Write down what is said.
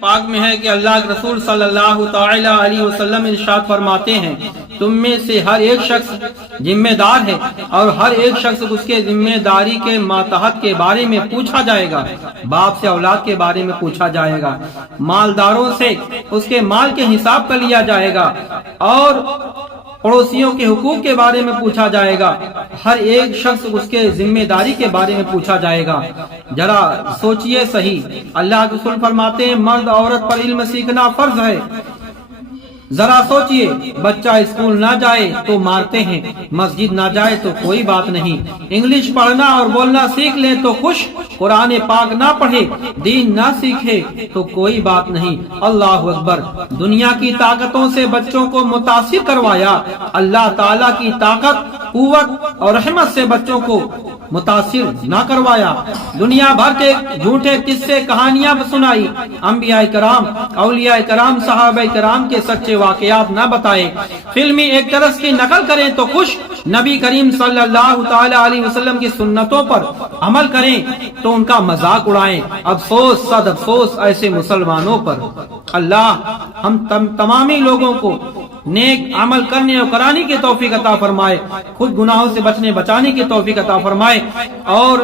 پاک میں ہے کہ اللہ کے رسول صلی اللہ تعالی علیہ وسلم ارشاد فرماتے ہیں، تم میں سے ہر ایک شخص ذمہ دار ہے اور ہر ایک شخص اس کے ذمہ داری کے ماتحت کے بارے میں پوچھا جائے گا۔ باپ سے اولاد کے بارے میں پوچھا جائے گا، مالداروں سے اس کے مال کے حساب کا لیا جائے گا، اور پڑوسیوں کے حقوق کے بارے میں پوچھا جائے گا۔ ہر ایک شخص اس کے ذمہ داری کے بارے میں پوچھا جائے گا۔ ذرا سوچئے صحیح، اللہ کے رسول فرماتے ہیں مرد عورت پر علم سیکھنا فرض ہے۔ ذرا سوچئے، بچہ اسکول نہ جائے تو مارتے ہیں، مسجد نہ جائے تو کوئی بات نہیں، انگلش پڑھنا اور بولنا سیکھ لے تو خوش، قرآن پاک نہ پڑھے، دین نہ سیکھے تو کوئی بات نہیں۔ اللہ اکبر۔ دنیا کی طاقتوں سے بچوں کو متاثر کروایا، اللہ تعالیٰ کی طاقت، قوت اور رحمت سے بچوں کو متاثر نہ کروایا۔ دنیا بھر کے جھوٹے قصے کہانیاں سنائی، انبیاء کرام، اولیاء کرام، صحابہ کرام کے سچے واقعات نہ بتائے۔ فلمی ایکٹرز کی نقل کریں تو خوش، نبی کریم صلی اللہ تعالی علیہ وسلم کی سنتوں پر عمل کریں تو ان کا مذاق اڑائیں۔ افسوس، صد افسوس ایسے مسلمانوں پر۔ اللہ ہم تمامی لوگوں کو نیک عمل کرنے اور کرانے کی توفیق عطا فرمائے، خود گناہوں سے بچنے بچانے کی توفیق عطا فرمائے، اور